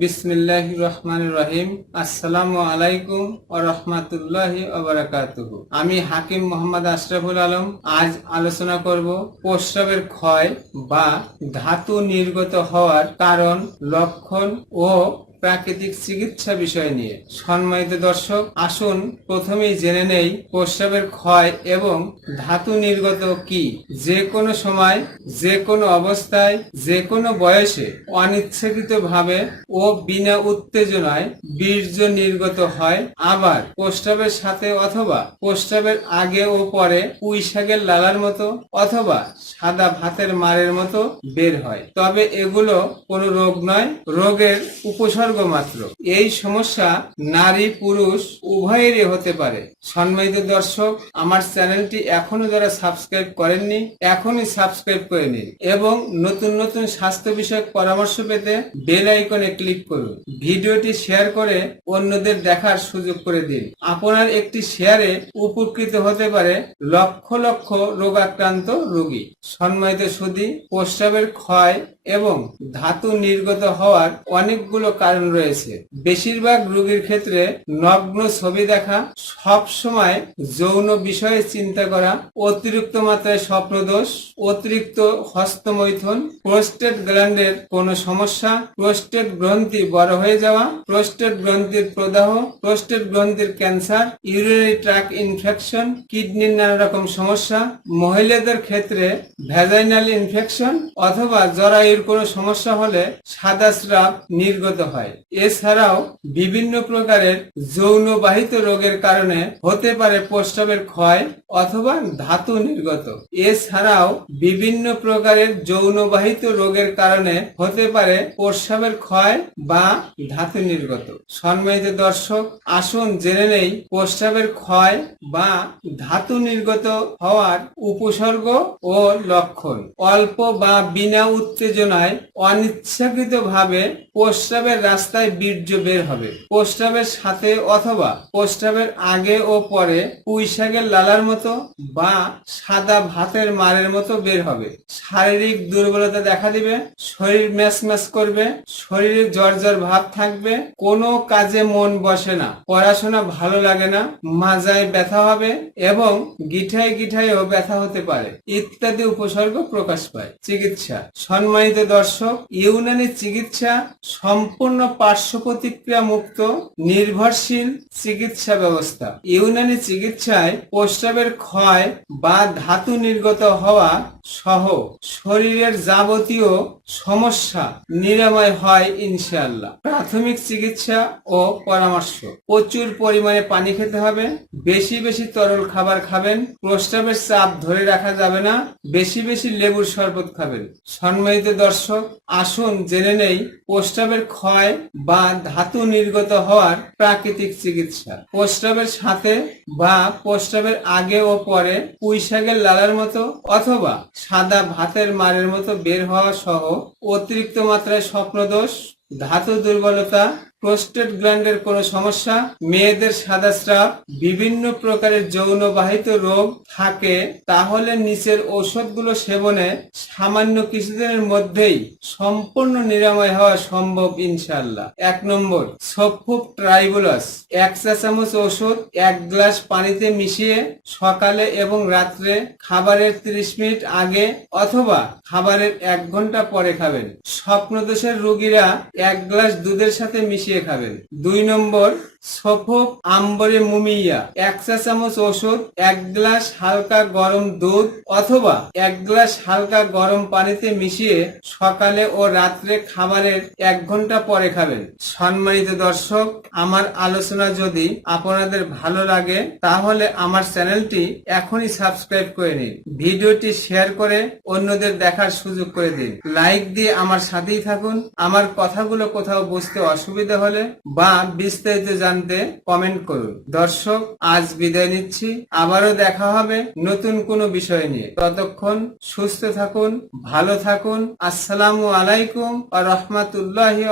বিসমিল্লাহ রহমান রহিম আসসালামু আলাইকুম ও রহমাতুল্লাহি ওবারাকাতুহু আমি হাকিম মোহাম্মদ আশরাফুল আলম। আজ আলোচনা করব প্রস্রাবের ক্ষয় বা ধাতু নির্গত হওয়ার কারণ, লক্ষণ ও প্রাকৃতিক চিকিৎসা বিষয় নিয়ে। সম্মানিত দর্শক, আসুন প্রথমেই জেনে নেই প্রস্রাবের ক্ষয় এবং ধাতু নির্গত কি। যে কোনো সময়, যে কোনো অবস্থায়, যে কোনো বয়সে অনিচ্ছাকৃতভাবে ও বিনা উত্তেজনায় বীর্য নির্গত হয়। আবার প্রস্রাবের সাথে অথবা প্রস্রাবের আগে ও পরে পুঁই শাকের লালার মতো অথবা সাদা ভাতের মারের মতো বের হয়। তবে এগুলো কোনো রোগ নয়, রোগের উপসর্গ মাত্র। এই সমস্যা নারী, পুরুষ উভয়েরই হতে পারে। সম্মানিত দর্শক, আমার চ্যানেলটি এখনও যারা সাবস্ক্রাইব করেননি, এখনই সাবস্ক্রাইব করে নিন এবং নতুন নতুন স্বাস্থ্য বিষয়ক পরামর্শ পেতে বেল আইকনে ক্লিক করুন। ভিডিওটি শেয়ার করে অন্যদের দেখার সুযোগ করে দিন। আপনার একটি শেয়ারে উপকৃত হতে পারে লক্ষ লক্ষ রোগাক্রান্ত রোগী। সম্মানিত সুদী, প্রস্রাবের ক্ষয় এবং ধাতু নির্গত হওয়ার অনেকগুলো কারণ রয়েছে। বেশিরভাগ রোগীর ক্ষেত্রে নগ্ন ছবি দেখা সব সময় যৌন বিষয়ে চিন্তা করা, অতিরিক্ত মাত্রায় স্বপ্নদোষ, অতিরিক্ত হস্তমৈথুন, প্রোস্টেট গ্ল্যান্ডের কোনো সমস্যা, প্রোস্টেট গ্রন্থি বড় হয়ে যাওয়া, প্রোস্টেট গ্রন্থির প্রদাহ, প্রোস্টেট গ্রন্থির ক্যান্সার, ইউরিনারি ট্র্যাক ইনফেকশন, কিডনির নানা রকম সমস্যা, মহিলাদের ক্ষেত্রে ভ্যাজাইনাল ইনফেকশন অথবা জরায়ুর কোনো সমস্যা হলে সাদা স্রাব নির্গত হয়। এছাড়াও বিভিন্ন প্রকারের যৌনবাহিত রোগের কারণে হতে পারে প্রস্রাবের ক্ষয় অথবা ধাতু নির্গত। এছাড়াও বিভিন্ন প্রকারের যৌনবাহিত রোগের কারণে হতে পারে প্রস্রাবের ক্ষয় বা ধাতু নির্গত। সম্মানিত দর্শক, আসুন জেনে নেই প্রস্রাবের ক্ষয় বা ধাতু নির্গত হওয়ার উপসর্গ ও লক্ষণ। অল্প বা বিনা উত্তেজনায় অনিচ্ছাকৃতভাবে প্রস্রাবের রাস্তায় বীর্য বের হবে। প্রস্রাবের সাথে অথবা প্রস্রাবের আগে ও পরে পুঁইশাকের লালার মতো বা সাদা ভাতের মারের মতো বের হবে। শারীরিক দুর্বলতা দেখা দিবে, শরীর ম্যাচ ম্যাচ করবে, শরীরে জ্বর ভাব থাকবে, কোনো কাজে মন বসে না, পড়াশোনা ভালো লাগে না, মাজায় ব্যথা হবে এবং গিঠায় গিঠায়ও ব্যথা হতে পারে ইত্যাদি উপসর্গ প্রকাশ পায়। চিকিৎসা, সম্মানিত দর্শক, ইউনানি চিকিৎসা সম্পূর্ণ পার্শ্ব প্রতিক্রিয়া মুক্ত, নির্ভরশীল চিকিৎসা ব্যবস্থা। ইউনানি চিকিৎসায় প্রস্রাবের ক্ষয় বা ধাতু নির্গত হওয়া সহ শরীরের যাবতীয় সমস্যা নিরাময় হয় ইনশাআল্লাহ। প্রাথমিক চিকিৎসা ও পরামর্শ। প্রচুর পরিমাণে পানি খেতে হবে, বেশি বেশি তরল খাবার খাবেন, প্রস্রাবের চাপ ধরে রাখা যাবে না, বেশি বেশি লেবুর শরবত খাবেন। সম্মানিত দর্শক, আসুন জেনে নেই প্রস্রাবের ক্ষয় বা ধাতু নির্গত হওয়ার প্রাকৃতিক চিকিৎসা। প্রস্রাবের সাথে বা প্রস্রাবের আগে ও পরে পুঁইশাকের লালার মতো অথবা সাদা ভাতের মারের মতো বের হওয়া সহ অতিরিক্ত মাত্রায় স্বপ্নদোষ, ধাতু দুর্বলতা প্রোস্টেট গ্ল্যান্ডের কোনো সমস্যা? মেয়েদের সাদা স্রাব বিভিন্ন প্রকারের যৌনবাহিত রোগ থাকে, তাহলে নিচের ঔষধগুলো সেবনে সামান্য কিছুদিনের মধ্যেই সম্পূর্ণ নিরাময় হওয়া সম্ভব ইনশাল্লাহ এক নম্বর সফুপ ট্রাইবুলাস। এক চা চামচ ওষুধ এক গ্লাস পানিতে মিশিয়ে সকালে এবং রাত্রে খাবারের 30 মিনিট আগে অথবা খাবারের এক ঘণ্টা পরে খাবেন। স্বপ্নদোষের রোগীরা এক গ্লাস দুধের সাথে মিশিয়ে খাবেন দুই নম্বর সফক আম্বরে মুমিয়া, এক চা চামচ ওষুধ, এক গ্লাস হালকা গরম দুধ অথবা এক গ্লাস হালকা গরম পানিতে মিশিয়ে সকালে ও রাত্রে খাবারের এক ঘণ্টা পরে খাবেন। সম্মানিত দর্শক, আমার আলোচনা যদি আপনাদের ভালো লাগে, তাহলে আমার চ্যানেলটি এখনই সাবস্ক্রাইব করে নিন। ভিডিওটি শেয়ার করে অন্যদের দেখার সুযোগ করে দিন। লাইক দিয়ে আমার সাথেই থাকুন। আমার কথাগুলো কোথাও বুঝতে অসুবিধা হলে বা বিস্তারিত জানতে কমেন্ট করুন। দর্শক, আজ বিদায় নিচ্ছি। আবারও দেখা হবে নতুন কোনো বিষয় নিয়ে। ততক্ষণ সুস্থ থাকুন, ভালো থাকুন। আসসালামু আলাইকুম আ রহমাতুল্লাহি